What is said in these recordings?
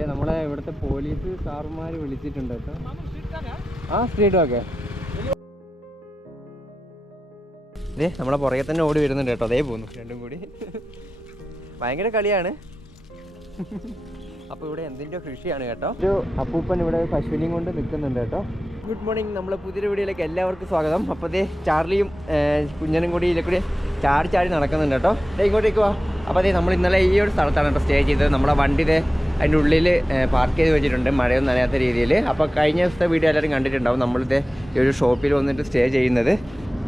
ദേ നമ്മളെ ഇവിടുത്തെ പോലീസ് സാറുമാർ വിളിച്ചിട്ടുണ്ട് കേട്ടോ. ആ? സ്ട്രീറ്റ് ഓക്കെ ദേ നമ്മളെ പുറകെ തന്നെ ഓടി വരുന്നുണ്ട് കേട്ടോ. അതേ പോകുന്നു രണ്ടും കൂടി. ഭയങ്കര കളിയാണ്. അപ്പോൾ ഇവിടെ എന്തിന്റെ കൃഷിയാണ് കേട്ടോ. ഒരു അപ്പൂപ്പൻ ഇവിടെ പശുവിനെയും കൊണ്ട് നിൽക്കുന്നുണ്ട് കേട്ടോ. ഗുഡ് മോർണിംഗ് നമ്മളെ പുതിയ വീഡിയോയിലേക്ക് എല്ലാവർക്കും സ്വാഗതം. അപ്പോൾ ദേ ചാർലിയും കുഞ്ഞനും കൂടി ഇതിലെ കൂടി ചാടി ചാടി നടക്കുന്നുണ്ട് കേട്ടോ. ഇങ്ങോട്ടേക്ക് വാ. അപ്പോൾ അതേ നമ്മൾ ഇന്നലെ ഈ ഒരു സ്ഥലത്താണ് കേട്ടോ സ്റ്റേ ചെയ്തത്. നമ്മളെ വണ്ടി അതിന്റെ ഉള്ളിൽ പാർക്ക് ചെയ്ത് വെച്ചിട്ടുണ്ട്. മഴയൊന്നും നനയാത്ത രീതിയിൽ. അപ്പോൾ കഴിഞ്ഞ ദിവസത്തെ വീഡിയോ എല്ലാവരും കണ്ടിട്ടുണ്ടാവും. നമ്മളിത് ഈ ഒരു ഷോപ്പിൽ വന്നിട്ട് സ്റ്റേ ചെയ്യുന്നത്.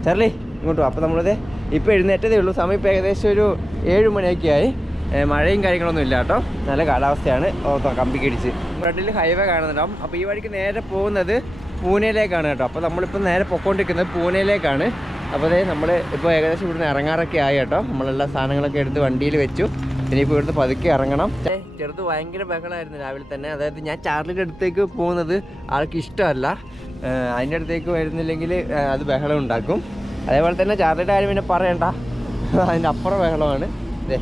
ചാർലി ഇങ്ങോട്ട് അപ്പോൾ നമ്മളിത് ഇപ്പോൾ എഴുന്നേറ്റതേ ഉള്ളൂ. സമയം ഇപ്പോൾ ഏകദേശം ഒരു ഏഴ് മണിയൊക്കെ ആയി മഴയും കാര്യങ്ങളൊന്നും ഇല്ല കേട്ടോ. നല്ല കാലാവസ്ഥയാണ്. കമ്പിക്ക് ഇടിച്ച് ഫ്രണ്ടിൽ ഹൈവേ കാണുന്നുണ്ടാവും. അപ്പോൾ ഈ വഴിക്ക് നേരെ പോകുന്നത് പൂനെയിലേക്കാണ് കേട്ടോ. അപ്പോൾ നമ്മളിപ്പോൾ നേരെ പൊക്കോണ്ടിരിക്കുന്നത് പൂനെയിലേക്കാണ്. അപ്പോൾ അതേ നമ്മൾ ഇപ്പോൾ ഏകദേശം ഇവിടുന്ന് ഇറങ്ങാറൊക്കെ ആയി കേട്ടോ. നമ്മളെല്ലാ സാധനങ്ങളൊക്കെ എടുത്ത് വണ്ടിയിൽ വെച്ചു. ഇനിയിപ്പോൾ ഇവിടുന്ന് പതുക്കെ ഇറങ്ങണം. ചെറുത് ഭയങ്കര ബഹളമായിരുന്നു രാവിലെ തന്നെ. അതായത് ഞാൻ ചാർലിന്റെ അടുത്തേക്ക് പോകുന്നത് ആൾക്ക് ഇഷ്ടമല്ല. അതിന്റെ അടുത്തേക്ക് വരുന്നില്ലെങ്കിൽ അത് ബഹളം ഉണ്ടാക്കും. അതേപോലെ തന്നെ ചാർലിയുടെ കാര്യം പിന്നെ പറയണ്ട. അതിന്റെ അപ്പുറം ബഹളമാണ്. അതെ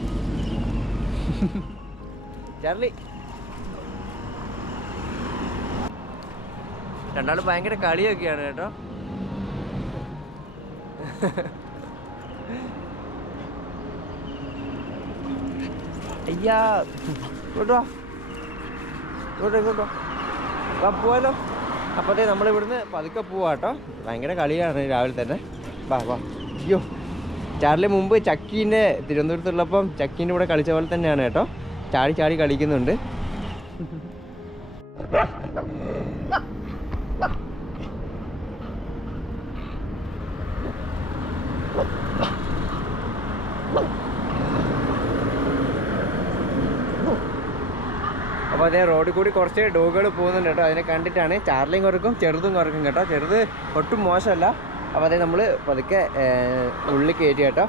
ചാർലി. രണ്ടാളും ഭയങ്കര കളിയൊക്കെയാണ് കേട്ടോ. അയ്യാ ഇങ്ങോട്ട് വാ. ഇങ്ങോട്ടോ ഇങ്ങോട്ടോ പോവാലോ. അപ്പോഴത്തേ നമ്മൾ ഇവിടുന്ന് പതുക്കെ പോവാ കേട്ടോ. ഭയങ്കര കളിയാണ് രാവിലെ തന്നെ. വാ വാ. അയ്യോ. ചാർലി മുമ്പ് ചക്കീന്റെ തിരുവനന്തപുരത്തുള്ളപ്പം ചക്കീന്റെ കൂടെ കളിച്ച പോലെ തന്നെയാണ് കേട്ടോ. ചാടി ചാടി കളിക്കുന്നുണ്ട്. അതേ റോഡിൽ കൂടി കുറച്ച് ഡോഗുകൾ പോകുന്നുണ്ട് കേട്ടോ. അതിനെ കണ്ടിട്ടാണ് ചാർലിയും കുറക്കും ചെറുതും കുറക്കും കേട്ടോ. ചെറുത് ഒട്ടും മോശമല്ല. അപ്പോൾ അതേ നമ്മൾ പതുക്കെ ഉള്ളി ഉള്ളിൽ കയറ്റി കേട്ടോ.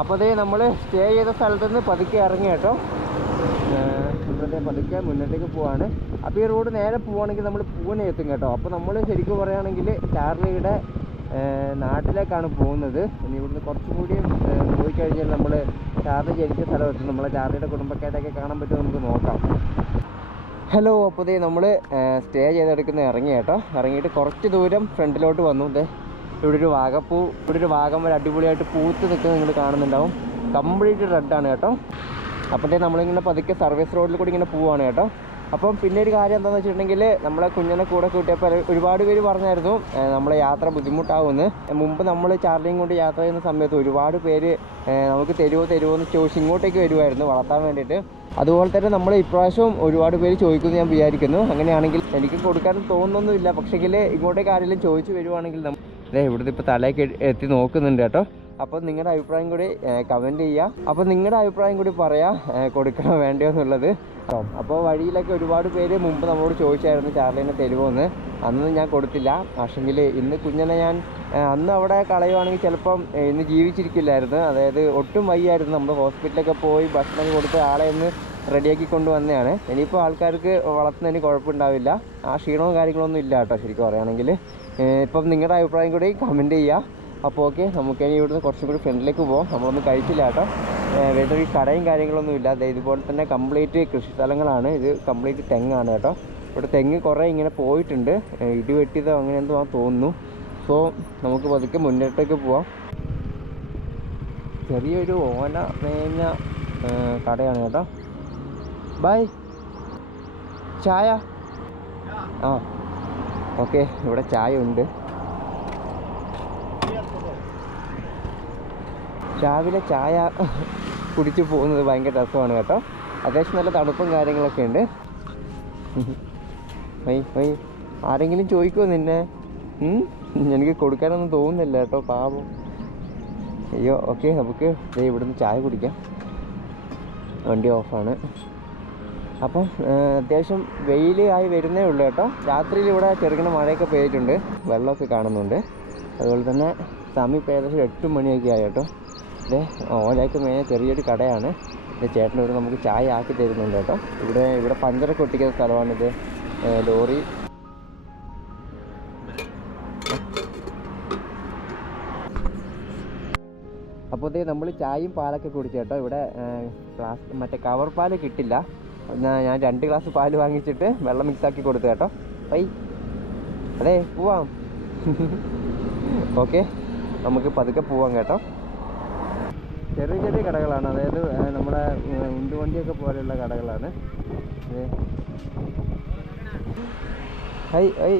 അപ്പോൾ അതേ നമ്മൾ സ്റ്റേ ചെയ്ത സ്ഥലത്തുനിന്ന് പതുക്കെ ഇറങ്ങി കേട്ടോ. ഇപ്പോഴത്തെ പതുക്കെ മുന്നോട്ടേക്ക് പോവാണ്. അപ്പോൾ ഈ റോഡ് നേരെ പോവുകയാണെങ്കിൽ നമ്മൾ പൂനെ എത്തും കേട്ടോ. അപ്പോൾ നമ്മൾ ശരിക്കും പറയുകയാണെങ്കിൽ ചാർലിയുടെ നാട്ടിലേക്കാണ് പോകുന്നത്. ഇനി ഇവിടുന്ന് കുറച്ചും കൂടി പോയി കഴിഞ്ഞാൽ നമ്മൾ ചാർലി ജനിച്ച സ്ഥലം എത്തും നമ്മളെ ചാർലിയുടെ കുടുംബക്കാരൊക്കെ കാണാൻ പറ്റുമോ നമുക്ക് നോക്കാം. ഹലോ അപ്പോൾ ഇതേ നമ്മൾ സ്റ്റേ ചെയ്തെടുക്കുന്ന ഇറങ്ങി കേട്ടോ. ഇറങ്ങിയിട്ട് കുറച്ച് ദൂരം ഫ്രണ്ടിലോട്ട് വന്നു. ദേ ഇവിടെ ഒരു വാഗപ്പൂ ഇവിടെ ഒരു വാഗം വരെ അടിപൊളിയായിട്ട് പൂത്ത് നിൽക്കുന്നത് നിങ്ങൾ കാണുന്നുണ്ടാവും. കംപ്ലീറ്റ് റെഡാണ് കേട്ടോ. അപ്പോഴത്തേ നമ്മളിങ്ങനെ പതുക്കെ സർവീസ് റോഡിൽ കൂടി ഇങ്ങനെ പോവുകയാണ് കേട്ടോ. അപ്പം പിന്നെ ഒരു കാര്യം എന്താണെന്ന് വെച്ചിട്ടുണ്ടെങ്കിൽ നമ്മളെ കുഞ്ഞിനെ കൂടെ കൂട്ടിയപ്പോൾ ഒരുപാട് പേര് പറഞ്ഞായിരുന്നു നമ്മളെ യാത്ര ബുദ്ധിമുട്ടാവുമെന്ന് മുമ്പ് നമ്മൾ ചാർലിയും കൊണ്ട് യാത്ര ചെയ്യുന്ന സമയത്ത് ഒരുപാട് പേര് നമുക്ക് തരുമോ തരുമോ എന്ന് ചോദിച്ച് ഇങ്ങോട്ടേക്ക് വരുമായിരുന്നു വളർത്താൻ വേണ്ടിയിട്ട്. അതുപോലെ തന്നെ നമ്മൾ ഇപ്രാവശ്യവും ഒരുപാട് പേര് ചോദിക്കുമെന്ന് ഞാൻ വിചാരിക്കുന്നു. അങ്ങനെയാണെങ്കിൽ എനിക്ക് കൊടുക്കാൻ തോന്നുന്നൊന്നുമില്ല. പക്ഷേങ്കിൽ ഇങ്ങോട്ടേക്ക് ആരെങ്കിലും ചോദിച്ചു വരുവാണെങ്കിൽ നമ്മൾ ഇവിടുത്തെ ഇപ്പോൾ തലയൊക്കെ എത്തി നോക്കുന്നുണ്ട് കേട്ടോ. അപ്പോൾ നിങ്ങളുടെ അഭിപ്രായം കൂടി കമന്റ് ചെയ്യുക. അപ്പോൾ നിങ്ങളുടെ അഭിപ്രായം കൂടി പറയാം കൊടുക്കണോ വേണ്ടയോ എന്നുള്ളത്. അപ്പോൾ വഴിയിലൊക്കെ ഒരുപാട് പേര് മുമ്പ് നമ്മളോട് ചോദിച്ചായിരുന്നു ചാർലീന്റെ തെരുവെന്ന്. അന്ന് ഞാൻ കൊടുത്തില്ല. പക്ഷെങ്കിൽ ഇന്ന് കുഞ്ഞിനെ ഞാൻ അന്ന് അവിടെ കളയുവാണെങ്കിൽ ചിലപ്പം ഇന്ന് ജീവിച്ചിരിക്കില്ലായിരുന്നു. അതായത് ഒട്ടും വയ്യായിരുന്നു. നമ്മൾ ഹോസ്പിറ്റലൊക്കെ പോയി ഭക്ഷണം കൊടുത്ത് ആളെ ഒന്ന് റെഡിയാക്കി കൊണ്ടുവന്നതാണ്. ഇനിയിപ്പോൾ ആൾക്കാർക്ക് വളർത്തുന്നതിന് കുഴപ്പമുണ്ടാവില്ല. ആ ക്ഷീണവും കാര്യങ്ങളൊന്നും ഇല്ല കേട്ടോ ശരിക്കും പറയുകയാണെങ്കിൽ. ഇപ്പം നിങ്ങളുടെ അഭിപ്രായം കൂടി കമന്റ് ചെയ്യുക. അപ്പോൾ ഓക്കെ നമുക്ക് ഇനി ഇവിടുന്ന് കുറച്ചും കൂടി ഫ്രണ്ടിലേക്ക് പോകാം നമ്മളൊന്നും കഴിച്ചില്ല കേട്ടോ. വേറെ ഈ കടയും കാര്യങ്ങളൊന്നും ഇല്ല. ദേ ഇതുപോലെ തന്നെ കംപ്ലീറ്റ് കൃഷി സ്ഥലങ്ങളാണ് ഇത് കംപ്ലീറ്റ് തെങ്ങാണ് കേട്ടോ. ഇവിടെ തെങ്ങ് കുറേ ഇങ്ങനെ പോയിട്ടുണ്ട്. ഇടി വെട്ടിയതോ അങ്ങനെ എന്തോ തോന്നുന്നു. സോ നമുക്ക് പതുക്കെ മുന്നോട്ടേക്ക് പോവാം. ചെറിയൊരു ഓല മേഞ്ഞ കടയാണ് കേട്ടോ. ബൈ. ചായ. ആ ഓക്കെ ഇവിടെ ചായ ഉണ്ട്. രാവിലെ ചായ കുടിച്ച് പോകുന്നത് ഭയങ്കര രസമാണ് കേട്ടോ. അത്യാവശ്യം നല്ല തണുപ്പും കാര്യങ്ങളൊക്കെ ഉണ്ട്. Y Y. ആരെങ്കിലും ചോദിക്കുമോ നിന്നെ? എനിക്ക് കൊടുക്കാനൊന്നും തോന്നുന്നില്ല കേട്ടോ പാവം. അയ്യോ ഓക്കെ നമുക്ക് ദേ ഇവിടുന്ന് ചായ കുടിക്കാം. വണ്ടി ഓഫാണ്. അപ്പം അത്യാവശ്യം വെയിൽ ആയി വരുന്നേ ഉള്ളൂ കേട്ടോ. രാത്രിയിൽ ഇവിടെ ചെറുകിണ മഴയൊക്കെ പെയ്തിട്ടുണ്ട്. വെള്ളമൊക്കെ കാണുന്നുണ്ട്. അതുപോലെ തന്നെ സമയം ഏകദേശം എട്ട് മണിയൊക്കെ ആയി കേട്ടോ. ഓലയൊക്കെ മേലെ ചെറിയൊരു കടയാണ്. ചേട്ടൻ ഇവിടെ നമുക്ക് ചായ ആക്കി തരുന്നുണ്ട് കേട്ടോ. ഇവിടെ ഇവിടെ പഞ്ചറൊക്കെ ഒട്ടിക്കുന്ന സ്ഥലമാണിത് ലോറി. അപ്പോൾ ഇതേ നമ്മൾ ചായയും പാലൊക്കെ കുടിച്ചു കേട്ടോ. ഇവിടെ ഗ്ലാസ് മറ്റേ കവർ പാൽ കിട്ടില്ല. ഞാൻ രണ്ട് ഗ്ലാസ് പാൽ വാങ്ങിച്ചിട്ട് വെള്ളം മിക്സ് ആക്കി കൊടുത്തു കേട്ടോ. പൈ. അതെ പോവാം. ഓക്കെ നമുക്ക് പതുക്കെ പോവാം കേട്ടോ. ചെറിയ ചെറിയ കടകളാണ്. അതായത് നമ്മുടെ ഉണ്ടുവണ്ടിയൊക്കെ പോലെയുള്ള കടകളാണ്. Hi hi.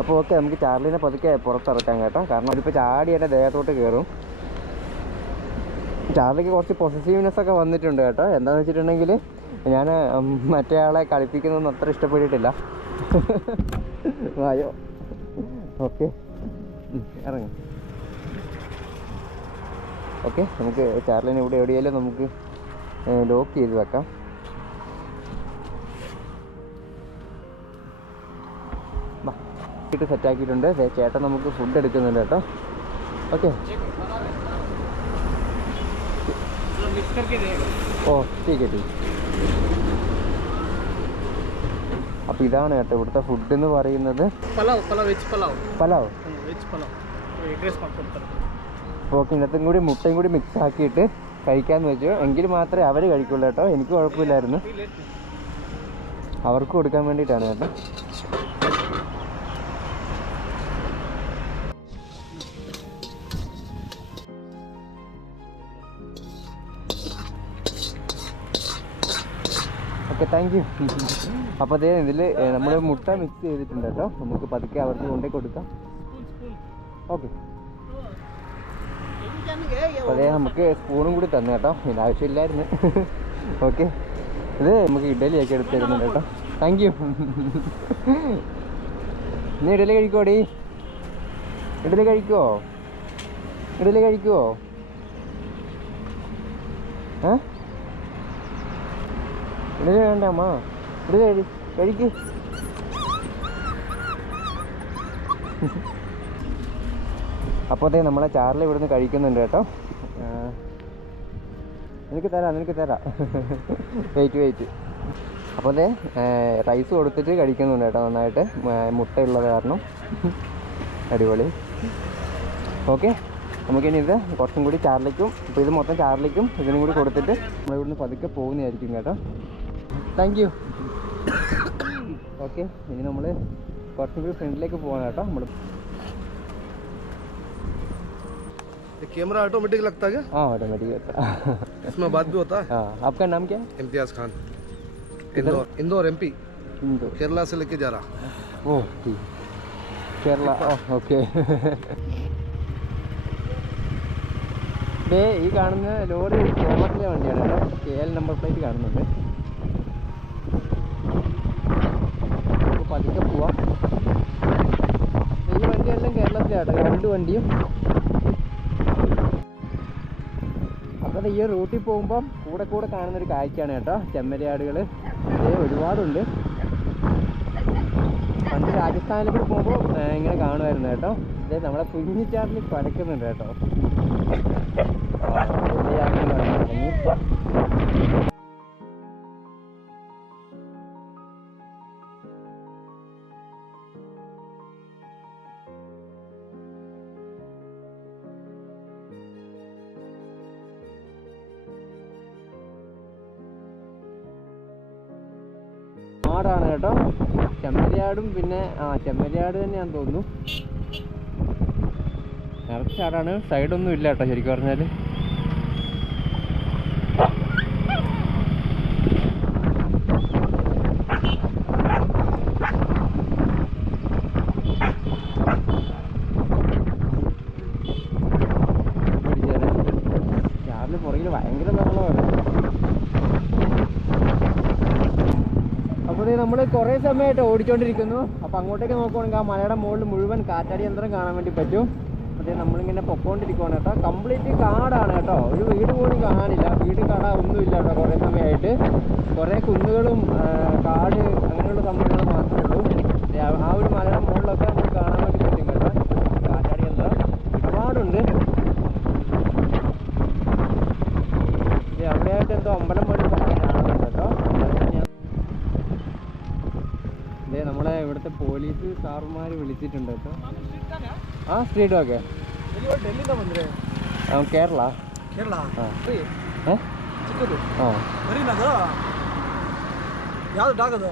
അപ്പോൾ ഓക്കെ നമുക്ക് ചാർലിനെ പതുക്കെ പുറത്തിറക്കാം കേട്ടോ. കാരണം അതിപ്പോൾ ചാടി എന്റെ ദേഹത്തോട്ട് കയറും ചാർലിക്ക് കുറച്ച് പൊസസീവ്നെസ് ഒക്കെ വന്നിട്ടുണ്ട് കേട്ടോ. എന്താന്ന് വെച്ചിട്ടുണ്ടെങ്കിൽ ഞാൻ മറ്റേ ആളെ കളിപ്പിക്കുന്നൊന്നും അത്ര ഇഷ്ടപ്പെട്ടിട്ടില്ല. വായോ. ഓക്കെ. ഇറങ്ങും. ഓക്കെ നമുക്ക് ചാർലിന് ഇവിടെ എവിടെയാലും നമുക്ക് ലോക്ക് ചെയ്ത് വെക്കാം. സെറ്റ് സെറ്റാക്കിയിട്ടുണ്ട് ചേട്ടൻ നമുക്ക് ഫുഡ് എടുക്കുന്നുണ്ട് കേട്ടോ. ഓക്കെ. ഓ ശരി ചേട്ടി അപ്പൊ ഇതാണ് കേട്ടോ ഇവിടുത്തെ ഫുഡ് എന്ന് പറയുന്നത്. Pulao pulao veg pulao. Pulao. Veg pulao. Egg rice പോക്ക് കൂടി മുട്ടയും കൂടി മിക്സ് ആക്കിയിട്ട് കഴിക്കാമെന്ന് വെച്ചു. എങ്കിൽ മാത്രമേ അവർ കഴിക്കുള്ളൂ കേട്ടോ. എനിക്ക് കുഴപ്പമില്ലായിരുന്നു. അവർക്ക് കൊടുക്കാൻ വേണ്ടിയിട്ടാണ് കേട്ടോ. ഓക്കെ താങ്ക് യു അപ്പോൾ അതേ ഇതിൽ നമ്മൾ മുട്ട മിക്സ് ചെയ്തിട്ടുണ്ട് കേട്ടോ. നമുക്ക് പതുക്കെ അവർക്ക് കൊണ്ടേ കൊടുക്കാം. ഓക്കെ അതേ നമുക്ക് സ്പൂണും കൂടി തന്നു കേട്ടോ. ഇതിന് ആവശ്യമില്ലായിരുന്നു. ഓക്കെ ഇത് നമുക്ക് ഇഡലിയൊക്കെ എടുത്ത് തരുന്നുണ്ട് കേട്ടോ. താങ്ക് യു നീ ഇഡലി കഴിക്കോടി ഇഡലി കഴിക്കുമോ ഇഡലി കഴിക്കുമോ ഏ? ഇഡലി വേണ്ട അമ്മ. ഇഡലി കഴി കഴിക്ക്. അപ്പോൾ അതേ നമ്മളെ ചാർലി ഇവിടുന്ന് കഴിക്കുന്നുണ്ട് കേട്ടോ. എനിക്ക് തരാം നിനക്ക് തരാം. വെയിറ്റ് വെയിറ്റ് അപ്പോൾ അതെ റൈസ് കൊടുത്തിട്ട് കഴിക്കുന്നുണ്ട് കേട്ടോ നന്നായിട്ട്. മുട്ടയുള്ളത് കാരണം. അടിപൊളി. ഓക്കെ നമുക്കിനി ഇത് കുറച്ചും കൂടി ചാർലിക്കും അപ്പോൾ ഇത് മൊത്തം ചാർലിക്കും ഇതിനും കൂടി കൊടുത്തിട്ട് നമ്മൾ ഇവിടുന്ന് പതുക്കെ പോകുന്നതായിരിക്കും കേട്ടോ. താങ്ക് യു ഓക്കെ ഇനി നമ്മൾ കുറച്ചും കൂടി ഫ്രണ്ടിലേക്ക് പോകണം കേട്ടോ. നമ്മൾ कैमरा ऑटोमेटिक लगता है क्या हाँ ऑटोमेटिक इसमें बात भी होता है हाँ आपका नाम क्या है इम्तियाज खान इंदौर इंदौर एमपी हिंदू केरला से लेके जा रहा ഓ ठीक കേരള ഓ ഓക്കെ ദേ ഈ കാണുന്ന ലോറി കേരളത്തിലെ വണ്ടിയാണ് കേട്ടോ കെ എൽ നമ്പർ പ്ലേറ്റ് കാണുന്നുണ്ട് നമുക്ക് പതുക്കെ പോവാം ഈ വണ്ടിയെല്ലാം കേരളത്തിലാട്ടോ രണ്ട് വണ്ടിയും അപ്പോൾ ഈ റൂട്ടിൽ പോകുമ്പം കൂടെ കൂടെ കാണുന്നൊരു കാഴ്ചയാണ് കേട്ടോ. ചെമ്മരിയാടുകൾ. അതേ ഒരുപാടുണ്ട്. പണ്ട് രാജസ്ഥാനിലൊക്കെ പോകുമ്പോൾ ഇങ്ങനെ കാണുമായിരുന്നു കേട്ടോ. ഇതേ നമ്മളെ കുഞ്ഞിച്ചാറിൽ പരക്കുന്നുണ്ട് കേട്ടോ. ആടാണ് കേട്ടോ. ചെമ്മരിയാടും പിന്നെ ആ ചെമ്മരിയാട് തന്നെയാന്ന് തോന്നുന്നു. നിറച്ചാടാണ് സൈഡൊന്നും ഇല്ല കേട്ടോ ശരിക്കും പറഞ്ഞാൽ ചാറിന് പുറകിൽ ഭയങ്കര ബഹളമാണ് അപ്പോൾ ഇത് നമ്മൾ കുറേ സമയമായിട്ട് ഓടിച്ചുകൊണ്ടിരിക്കുന്നു അപ്പോൾ അങ്ങോട്ടേക്ക് നോക്കുവാണെങ്കിൽ ആ മലയുടെ മുകളിൽ മുഴുവൻ കാറ്റാടി യന്ത്രം കാണാൻ വേണ്ടി പറ്റും. അതേ നമ്മളിങ്ങനെ പൊക്കോണ്ടിരിക്കുവാണ് കേട്ടോ. കംപ്ലീറ്റ് കാടാണ് കേട്ടോ. ഒരു വീട് പോലും കാണാനില്ല. വീട് കട ഒന്നുമില്ല കേട്ടോ കുറേ സമയമായിട്ട്. കുറേ കുന്നുകളും കാട് അങ്ങനെയുള്ള സംഭവങ്ങൾ മാത്രമേ ഉള്ളൂ. ആ ഒരു മലയുടെ പോലീസ് സാറുമാർ വിളിച്ചിട്ടുണ്ട് കേട്ടോ ആ സ്ട്രീറ്റ് ഓക്കെ ಡೆಲ್ಲಿಂದ ಬಂದ್ರೆ കേരള ಕೇರಳ ആ ರೀ ഏ ಚಿಕ್ಕದು ആ ಬರೀನ ಅದು ಯಾವ್ದು ಡಾಗ್ ಅದು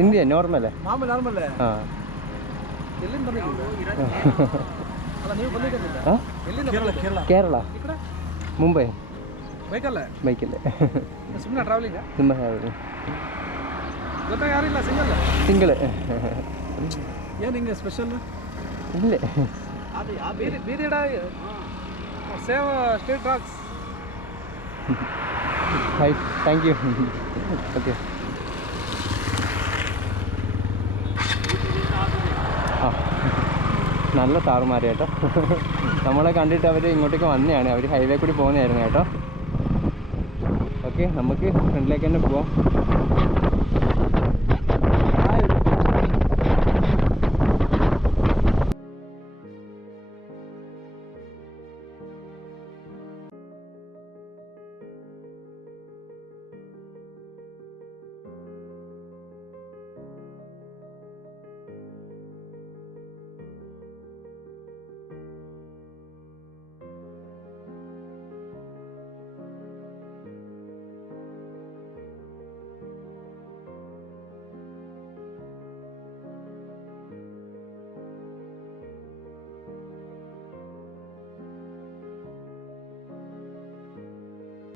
ഇന്ത്യ നോർമലേ ಮಾಮೂಲಿ ನಾರ್ಮಲ್ ആ ಎಲ್ಲಿಂದ ಬಂದಿದ್ದೀರಾ ಅಲ್ಲ ನೀವು ಬಂದಿದ್ದೀರಾ ആ ಎಲ್ಲಿಂದ ಕೇರಳ ಕೇರಳ കേരള ಈ ಕಡೆ മുംബൈ ಬೈಕಲ್ಲೇ ബൈക്കല്ലേ ಸುಮ್ಮನೆ ಟ್ರಾವೆಲಿಂಗ್ ತುಂಬ ಜೊತೆ ಯಾರಿಲ್ಲ ಸಿಂಗಲ್ സിംഗിള് ಏನು ಹಿಂಗೆ ಸ್ಪೆಷಲ್ ഇല്ല ಬೀದಿ ಬೀದಿ ಇಡ save street dogs hi thank you okay ആ നല്ല സാറുമാർ കേട്ടോ നമ്മളെ കണ്ടിട്ട് അവർ ഇങ്ങോട്ടേക്ക് വന്നതാണ് അവർ ഹൈവേ കൂടി പോകുന്നതായിരുന്നു കേട്ടോ ഓക്കെ നമുക്ക് ഫ്രണ്ടിലേക്ക് തന്നെ പോവാം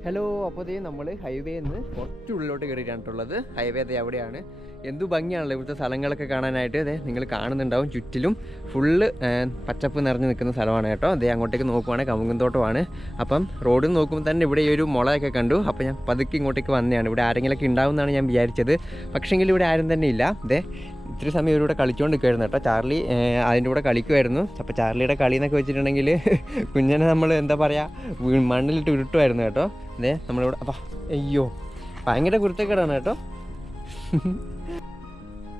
ഹലോ അപ്പോൾ ഇതേ നമ്മൾ ഹൈവേയിൽ നിന്ന് കുറച്ച് ഉള്ളിലോട്ട് ഹൈവേ അതേ അവിടെയാണ്. എന്തു ഭംഗിയാണല്ലോ ഇവിടുത്തെ സ്ഥലങ്ങളൊക്കെ കാണാനായിട്ട്. അതെ നിങ്ങൾ കാണുന്നുണ്ടാവും. ചുറ്റിലും ഫുള്ള് പച്ചപ്പ് നിറഞ്ഞു നിൽക്കുന്ന സ്ഥലമാണ് കേട്ടോ. അതേ അങ്ങോട്ടേക്ക് നോക്കുവാണെങ്കിൽ കമുകുന്തോട്ടമാണ് അപ്പം റോഡിൽ നോക്കുമ്പോൾ തന്നെ ഇവിടെ ഒരു മുളയൊക്കെ കണ്ടു. അപ്പോൾ ഞാൻ പതുക്കെ ഇങ്ങോട്ടേക്ക് വന്നതാണ്. ഇവിടെ ആരെങ്കിലുമൊക്കെ ഒക്കെ എന്നാണ് ഞാൻ വിചാരിച്ചത്. പക്ഷേങ്കിൽ ഇവിടെ ആരും തന്നെ ഇല്ല. അതെ ഇത്തിരി സമയം കൂടെ കളിച്ചുകൊണ്ട് നിൽക്കുമായിരുന്നു കേട്ടോ. ചാർലി അതിന്റെ കൂടെ കളിക്കുമായിരുന്നു അപ്പോൾ ചാർലിയുടെ കളി എന്നൊക്കെ വെച്ചിട്ടുണ്ടെങ്കിൽ കുഞ്ഞിനെ നമ്മൾ എന്താ പറയുക മണ്ണിലിട്ട് ഉരുട്ടുമായിരുന്നു കേട്ടോ. അതെ നമ്മളിവിടെ അപ്പ അയ്യോ ഭയങ്കര കുരുത്തക്കേടാണ് കേട്ടോ.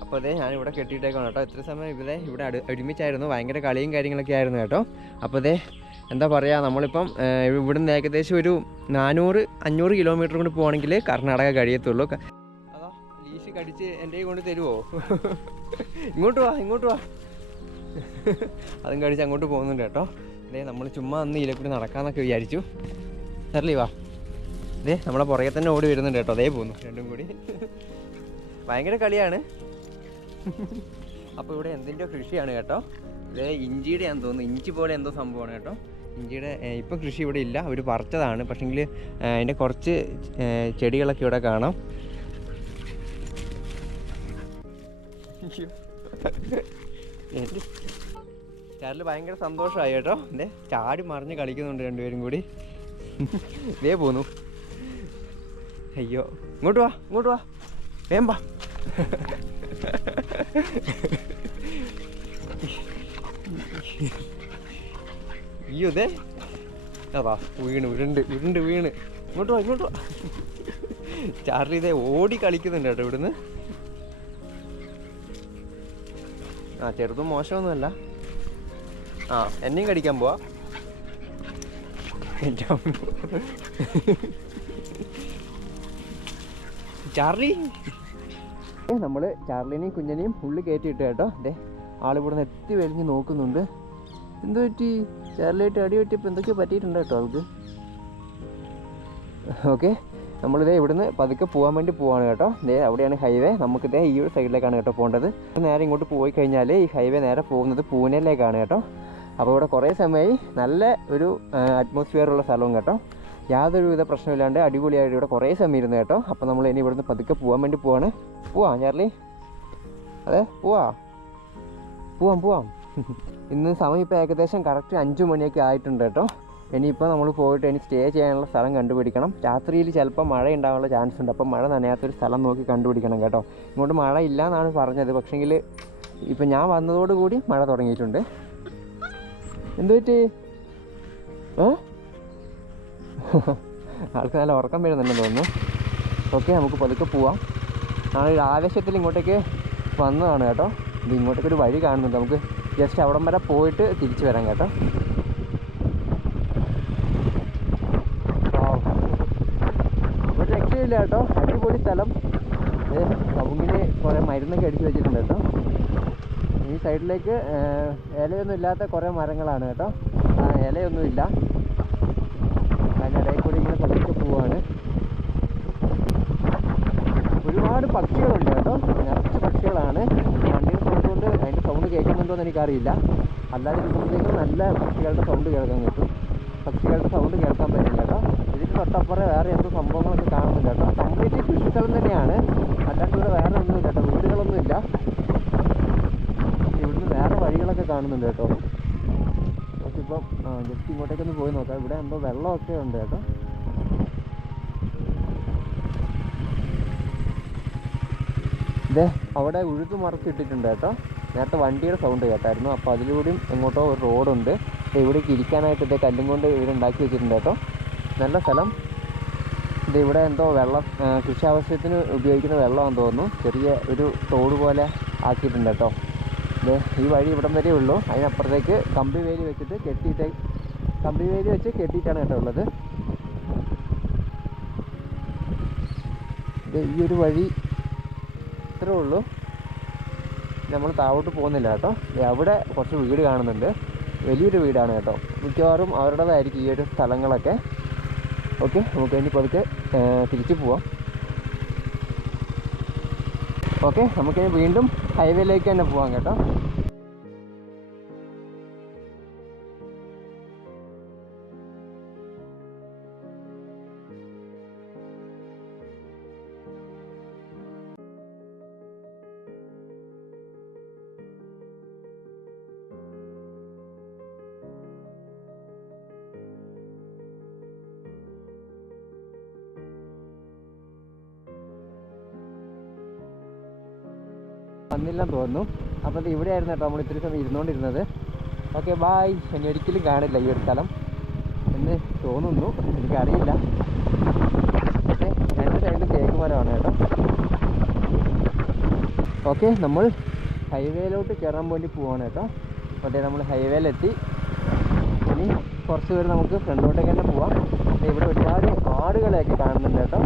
അപ്പോൾ അതെ ഞാനിവിടെ കെട്ടിയിട്ടേക്കാണ് കേട്ടോ. ഇത്ര സമയം ഇവിടെ ഇവിടെ അടു ഒരുമിച്ചായിരുന്നു. ഭയങ്കര കളിയും കാര്യങ്ങളൊക്കെ ആയിരുന്നു കേട്ടോ. അപ്പോൾ അതെ എന്താ പറയുക നമ്മളിപ്പം ഇവിടുന്ന് ഏകദേശം ഒരു നാനൂറ് അഞ്ഞൂറ് കിലോമീറ്റർ കൊണ്ട് പോകണമെങ്കിൽ കർണാടക കഴിയത്തുള്ളൂ. അതാ ലീഷ് കടിച്ച് എന്റെ കൊണ്ട് തരുമോ ഇങ്ങോട്ട് വാ ഇങ്ങോട്ട് വാ. അതും കടിച്ച് അങ്ങോട്ട് പോകുന്നുണ്ട് കേട്ടോ. അതെ നമ്മൾ ചുമ്മാ അന്ന് ഇതിലെ നടക്കാമെന്നൊക്കെ വിചാരിച്ചു. സരളി വാ. ദേ നമ്മളെ പുറകെ തന്നെ ഓടി വരുന്നുണ്ട് കേട്ടോ. അതേ പോകുന്നു രണ്ടും കൂടി. ഭയങ്കര കളിയാണ്. അപ്പോൾ ഇവിടെ എന്തിന്റെ കൃഷിയാണ് കേട്ടോ. ഇത് ഇഞ്ചിയുടെ ആണെന്ന് തോന്നുന്നു. ഇഞ്ചി പോലെ എന്തോ സംഭവമാണ് കേട്ടോ. ഇഞ്ചിയുടെ ഇപ്പം കൃഷി ഇവിടെ ഇല്ല. അവർ പറിച്ചതാണ്. പക്ഷെങ്കിൽ അതിന്റെ കുറച്ച് ചെടികളൊക്കെ ഇവിടെ കാണാം. ചാനൽ ഭയങ്കര സന്തോഷമായി കേട്ടോ. എന്റെ ചാടി മറിഞ്ഞ് കളിക്കുന്നുണ്ട് രണ്ടുപേരും കൂടി. ഇതേ പോന്നു. അയ്യോ ഇങ്ങോട്ട് വാ ഇങ്ങോട്ട് വാ. വേം വാ. അയ്യോ ഇതേ അതാ വീണ് വീണ്ട് വീണ്ട് വീണ്. ഇങ്ങോട്ട് വാ ഇങ്ങോട്ട് വാ. ചാർലി ഇതേ ഓടി കളിക്കുന്നുണ്ട് കേട്ടോ ഇവിടുന്ന്. ആ ചെറുതും മോശമൊന്നുമല്ല. ആ എന്നെയും കടിക്കാൻ പോവാ. എന്റെ. ചാർലി? ഏ നമ്മൾ ചാർലിനെയും കുഞ്ഞനെയും ഉള്ളിൽ കയറ്റിയിട്ട് കേട്ടോ. അതെ ആളിവിടെ നിന്ന് എത്തി വലിഞ്ഞ് നോക്കുന്നുണ്ട്. എന്ത് പറ്റി? ചാർലിയായിട്ട് അടി പറ്റിയപ്പോൾ എന്തൊക്കെയോ പറ്റിയിട്ടുണ്ട് കേട്ടോ അവൾക്ക് ഓക്കെ നമ്മളിതേ ഇവിടുന്ന് പതുക്കെ പോകാൻ വേണ്ടി പോവാണ് കേട്ടോ. ദേ അവിടെയാണ് ഹൈവേ. നമുക്കിതേ ഈ ഒരു സൈഡിലേക്കാണ് കേട്ടോ പോകേണ്ടത്. നേരെ ഇങ്ങോട്ട് പോയി കഴിഞ്ഞാൽ ഈ ഹൈവേ നേരെ പോകുന്നത് പൂനെയിലേക്കാണ് കേട്ടോ. അപ്പോൾ ഇവിടെ കുറേ സമയമായി നല്ല ഒരു അറ്റ്മോസ്ഫിയർ ഉള്ള സ്ഥലവും കേട്ടോ. യാതൊരു വിധ പ്രശ്നമില്ലാണ്ട് അടിപൊളിയായിട്ട് ഇവിടെ കുറേ സമയം ഇരുന്നു കേട്ടോ. അപ്പോൾ നമ്മൾ ഇനി ഇവിടുന്ന് പതുക്കെ പോകാൻ വേണ്ടി പോവാണ്. പോവാം ചാർലി. അതെ പോവാ. പോവാം പോവാം. ഇന്ന് സമയം ഇപ്പോൾ ഏകദേശം കറക്റ്റ് അഞ്ച് മണിയൊക്കെ ആയിട്ടുണ്ട് കേട്ടോ. ഇനിയിപ്പോൾ നമ്മൾ പോയിട്ട് ഇനി സ്റ്റേ ചെയ്യാനുള്ള സ്ഥലം കണ്ടുപിടിക്കണം. രാത്രിയിൽ ചിലപ്പോൾ മഴ ഉണ്ടാകാനുള്ള ചാൻസ് ഉണ്ട്. അപ്പോൾ മഴ നനയാത്തൊരു സ്ഥലം നോക്കി കണ്ടുപിടിക്കണം കേട്ടോ. ഇങ്ങോട്ട് മഴ ഇല്ല എന്നാണ് പറഞ്ഞത്. പക്ഷേങ്കിൽ ഇപ്പം ഞാൻ വന്നതോടുകൂടി മഴ തുടങ്ങിയിട്ടുണ്ട്. എന്തുപറ്റി? ഏ? ആൾക്ക് നല്ല ഉറക്കം വരുന്നുണ്ടെന്ന് തോന്നുന്നു. ഓക്കെ നമുക്ക് പതുക്കെ പോവാം. ഒരു ആവേശത്തിൽ ഇങ്ങോട്ടേക്ക് വന്നതാണ് കേട്ടോ. ഇത് ഇങ്ങോട്ടേക്ക് ഒരു വഴി കാണുന്നുണ്ട്. നമുക്ക് ജസ്റ്റ് അവിടം വരെ പോയിട്ട് തിരിച്ചു വരാം കേട്ടോ. ഒരു രക്ഷയില്ല കേട്ടോ. അടിപൊളി സ്ഥലം. കവുങ്ങിന് കുറേ മരുന്നൊക്കെ അടിച്ചു വെച്ചിട്ടുണ്ട് കേട്ടോ. ഈ സൈഡിലേക്ക് ഇലയൊന്നും ഇല്ലാത്ത കുറേ മരങ്ങളാണ് കേട്ടോ. ആ, ഇലയൊന്നുമില്ല അതിനിടയിൽ കൂടി ഇങ്ങനെ പതുക്കെ പോവാണ്. ഒരുപാട് പക്ഷികളുണ്ട് കേട്ടോ. നിറച്ച് പക്ഷികളാണ്. വണ്ടിയിൽ പോകുന്നതുകൊണ്ട് അതിന്റെ സൗണ്ട് കേൾക്കുന്നുണ്ടോ എന്ന് എനിക്കറിയില്ല. അല്ലാതെ ഇരിക്കുമ്പോഴത്തേക്കും നല്ല പക്ഷികളുടെ സൗണ്ട് കേൾക്കാൻ കിട്ടും പക്ഷികളുടെ സൗണ്ട് കേൾക്കാൻ പറ്റില്ല കേട്ടോ. ഇതിന് തൊട്ടപ്പുറം വേറെ എന്തോ സംഭവങ്ങളൊക്കെ കാണുന്നില്ല കേട്ടോ. കംപ്ലീറ്റ് കൃഷി സ്ഥലം തന്നെയാണ്. അല്ലാണ്ട് ഇവിടെ വേറെ ഒന്നുമില്ല കേട്ടോ. വീടുകളൊന്നുമില്ല. ഇവിടുന്ന് വേറെ വഴികളൊക്കെ കാണുന്നുണ്ട് കേട്ടോ. നമുക്കിപ്പം ജസ്റ്റ് ഇങ്ങോട്ടേക്കൊന്ന് പോയി നോക്കാം. ഇവിടെ എന്തോ വെള്ളമൊക്കെ ഉണ്ട് കേട്ടോ. ഇതേ അവിടെ ഉഴുത് മറച്ചിട്ടിട്ടുണ്ട് കേട്ടോ. നേരത്തെ വണ്ടിയുടെ സൗണ്ട് കേട്ടായിരുന്നു. അപ്പോൾ അതിലൂടെയും എങ്ങോട്ടോ ഒരു റോഡുണ്ട് അപ്പോൾ ഇവിടേക്ക് ഇരിക്കാനായിട്ട് ഇതേ കല്ലും കൊണ്ട് ഇവിടെ ഉണ്ടാക്കി വെച്ചിട്ടുണ്ട് കേട്ടോ. നല്ല സ്ഥലം. ഇത് ഇവിടെ എന്തോ വെള്ളം കൃഷി ആവശ്യത്തിന് ഉപയോഗിക്കുന്ന വെള്ളമാണെന്ന് തോന്നുന്നു. ചെറിയ ഒരു തോട് പോലെ ആക്കിയിട്ടുണ്ട് കേട്ടോ. ഈ വഴി ഇവിടം വരെ ഉള്ളൂ. അതിനപ്പുറത്തേക്ക് കമ്പി വേലി വെച്ചിട്ട് കെട്ടിയിട്ട് കമ്പി വേലി വെച്ച് കെട്ടിയിട്ടാണ് കേട്ടോ ഉള്ളത്. ഈ ഒരു വഴി ഇത്രേ ഉള്ളൂ. നമ്മൾ താവോട്ട് പോകുന്നില്ല കേട്ടോ. അവിടെ കുറച്ച് വീട് കാണുന്നുണ്ട്. വലിയൊരു വീടാണ് കേട്ടോ. മിക്കവാറും അവരുടേതായിരിക്കും ഈ ഒരു സ്ഥലങ്ങളൊക്കെ. ഓക്കെ നമുക്ക് ഇനി പതുക്കെ തിരിച്ചു പോവാം. ഓക്കെ നമുക്കിനി വീണ്ടും ഹൈവേയിലേക്ക് തന്നെ പോവാം കേട്ടോ. വന്നില്ലെന്ന് തോന്നുന്നു. അപ്പോൾ ഇത് ഇവിടെയായിരുന്നു കേട്ടോ നമ്മൾ ഇത്തിരി സമയം ഇരുന്നുകൊണ്ടിരുന്നത്. ഓക്കെ ബായ് ഇനി ഒരിക്കലും കാണില്ല ഈ ഒരു സ്ഥലം. എന്ന് തോന്നുന്നു. എനിക്കറിയില്ല ഓക്കെ രണ്ട് സൈഡിലും തേക്ക് മരമാണ് കേട്ടോ. ഓക്കെ നമ്മൾ ഹൈവേയിലോട്ട് കയറാൻ വേണ്ടി പോവാണ് കേട്ടോ. അപ്പോൾ നമ്മൾ ഹൈവേയിലെത്തി ഇനി കുറച്ച് പേര് നമുക്ക് ഫ്രണ്ടിലോട്ടേക്ക് തന്നെ പോവാം. അപ്പോൾ ഇവിടെ ഒരുപാട് ആടുകളെയൊക്കെ കാണുന്നുണ്ട് കേട്ടോ.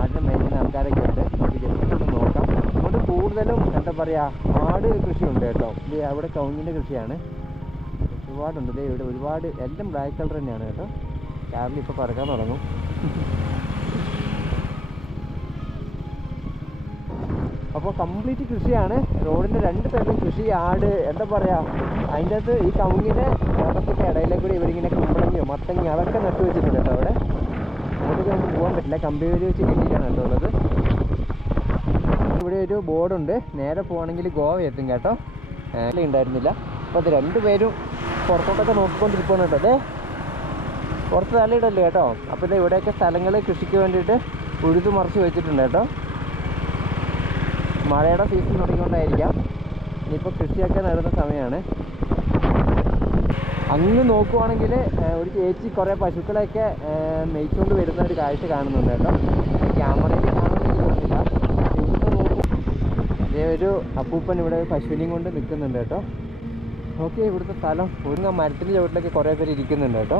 ആടിനെ മേയ്ക്കുന്ന ആൾക്കാരൊക്കെ ഉണ്ട് നമുക്ക് ജസ്റ്റ് ഒന്ന് നോക്കാം ഇവിടെ കൂടുതലും എന്താ പറയുക ആട് കൃഷിയുണ്ട് കേട്ടോ. ഇത് അവിടെ കവുങ്ങിന്റെ കൃഷിയാണ്. ഒരുപാടുണ്ട്. ഇല്ലേ ഇവിടെ ഒരുപാട് എല്ലാം ബ്ലാക്ക് കളർ തന്നെയാണ് കേട്ടോ. രാവിലെ ഇപ്പോൾ പറക്കാൻ തുടങ്ങും. അപ്പോൾ കംപ്ലീറ്റ് കൃഷിയാണ്. റോഡിന്റെ രണ്ട് സൈഡിലും കൃഷി ആട് എന്താ പറയുക അതിന്റെ അകത്ത് ഈ കവുങ്ങിന്റെ അകത്തൊക്കെ ഇടയിലെ കൂടി ഇവരിങ്ങനെ കുമ്പളങ്ങിയോ മത്തങ്ങിയോ അതൊക്കെ നട്ടു വെച്ചിട്ടുണ്ട് കേട്ടോ അവിടെ. അങ്ങോട്ടേക്ക് നമുക്ക് പോകാൻ പറ്റില്ല. കമ്പി വേലി വെച്ച് കെട്ടിയിട്ടാണ് കേട്ടോ ഉള്ളത് ഒരു ബോർഡുണ്ട്. നേരെ പോകണമെങ്കിൽ ഗോവ എത്തും കേട്ടോ ഏഹ് ഉണ്ടായിരുന്നില്ല. അപ്പോൾ അത് രണ്ടുപേരും പുറത്തോട്ടൊക്കെ നോക്കിക്കൊണ്ടിരിക്കുകയാണ് കേട്ടോ. അതെ പുറത്ത് തലയിടല്ലേ കേട്ടോ? അപ്പോൾ ഇത് ഇവിടെയൊക്കെ സ്ഥലങ്ങൾ കൃഷിക്ക് വേണ്ടിയിട്ട് ഉഴുതു മറിച്ച് വെച്ചിട്ടുണ്ട് കേട്ടോ. മഴയുടെ സീസൺ തുടങ്ങിക്കൊണ്ടായിരിക്കാം. ഇനിയിപ്പോൾ കൃഷിയൊക്കെ നടുന്ന സമയമാണ് അങ്ങ് നോക്കുവാണെങ്കിൽ ഒരു ചേച്ചി കുറേ പശുക്കളെയൊക്കെ ഏഹ്, വരുന്ന ഒരു കാഴ്ച കാണുന്നുണ്ട് കേട്ടോ. ക്യാമറയിൽ കാണുമെന്ന് തോന്നുന്നില്ല ഇവിടുന്ന് നോക്കും ഇതേ ഒരു അപ്പൂപ്പൻ ഇവിടെ പശുവിനെയും കൊണ്ട് നിൽക്കുന്നുണ്ട് കേട്ടോ. ഓക്കെ ഇവിടുത്തെ സ്ഥലം ഒരു മരത്തിന്റെ ചുവട്ടിലൊക്കെ കുറേ പേര് ഇരിക്കുന്നുണ്ട് കേട്ടോ.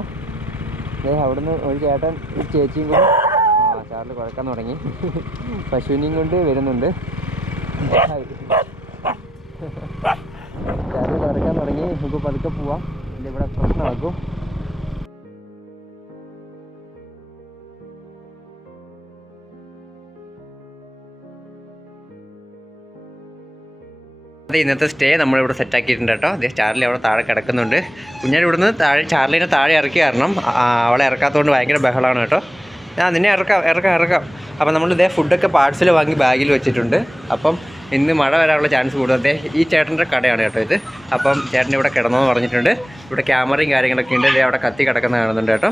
ദേ അവിടുന്ന് ഒരു ചേട്ടൻ ഒരു ചേച്ചിയും കൂടി ആ ചാറിൽ കുഴക്കാൻ തുടങ്ങി. പശുവിനെയും കൊണ്ട് വരുന്നുണ്ട്. ചാറിൽ കുഴക്കാൻ തുടങ്ങി. നമുക്ക് പതുക്കെ പോവാം. ഇവിടെ പ്രശ്നമാക്കും. അതെ ഇന്നത്തെ സ്റ്റേ നമ്മളിവിടെ സെറ്റ് ആക്കിയിട്ടുണ്ട് കേട്ടോ. അതേ ചാർലി അവിടെ താഴെ കിടക്കുന്നുണ്ട്. കുഞ്ഞാൻ ഇവിടുന്ന് താഴെ ചാർലിനെ താഴെ ഇറക്കി കാരണം അവളെ ഇറക്കാത്തതുകൊണ്ട് ഭയങ്കര ബഹളമാണ് കേട്ടോ. ഞാൻ നിന്നെ ഇറക്കാം ഇറക്കാം ഇറക്കാം. അപ്പം നമ്മൾ ഇതേ ഫുഡൊക്കെ പാർട്സിൽ വാങ്ങി ബാഗിൽ വെച്ചിട്ടുണ്ട്. അപ്പം ഇന്ന് മഴ വരാനുള്ള ചാൻസ് കൂടുതൽ. ഈ ചേട്ടന്റെ കടയാണ് കേട്ടോ ഇത്. അപ്പം ചേട്ടൻ ഇവിടെ കിടന്നെന്ന് പറഞ്ഞിട്ടുണ്ട്. ഇവിടെ ക്യാമറയും കാര്യങ്ങളൊക്കെ ഉണ്ട്. ഇതേ അവിടെ കത്തി കിടക്കുന്ന കാണുന്നുണ്ട് കേട്ടോ.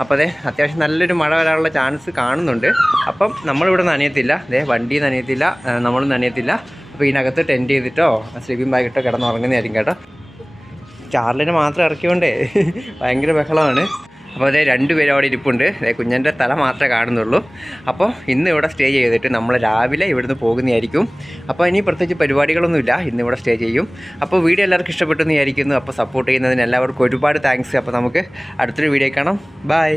അപ്പോൾ അതെ അത്യാവശ്യം നല്ലൊരു മഴ വരാനുള്ള ചാൻസ് കാണുന്നുണ്ട്. അപ്പം നമ്മളിവിടെ നനയത്തില്ല ദേ വണ്ടി നനയത്തില്ല നമ്മൾ നനയത്തില്ല അപ്പോൾ ഇതിനകത്ത് ടെന്റ് ചെയ്തിട്ടോ സ്ലീപ്പിംഗ് ബാഗിട്ടോ കിടന്നുറങ്ങുന്നതായിരിക്കും കേട്ടോ. ചാർലിനെ മാത്രം ഇറക്കിയോണ്ടേ ഭയങ്കര ബഹളമാണ്. അപ്പോൾ അതേ രണ്ടുപേരും അവിടെ ഇരിപ്പുണ്ട്. അതേ കുഞ്ഞന്റെ തല മാത്രമേ കാണുന്നുള്ളൂ. അപ്പോൾ ഇന്ന് ഇവിടെ സ്റ്റേ ചെയ്തിട്ട് നമ്മൾ രാവിലെ ഇവിടുന്ന് പോകുന്നതായിരിക്കും. അപ്പോൾ ഇനി പ്രത്യേകിച്ച് പരിപാടികളൊന്നുമില്ല. ഇന്ന് ഇവിടെ സ്റ്റേ ചെയ്യും. അപ്പോൾ വീഡിയോ എല്ലാവർക്കും ഇഷ്ടപ്പെട്ടെന്ന് വിചാരിക്കുന്നു. അപ്പോൾ സപ്പോർട്ട് ചെയ്യുന്നതിന് എല്ലാവർക്കും ഒരുപാട് താങ്ക്സ് അപ്പോൾ നമുക്ക് അടുത്തൊരു വീഡിയോ കാണാം. ബൈ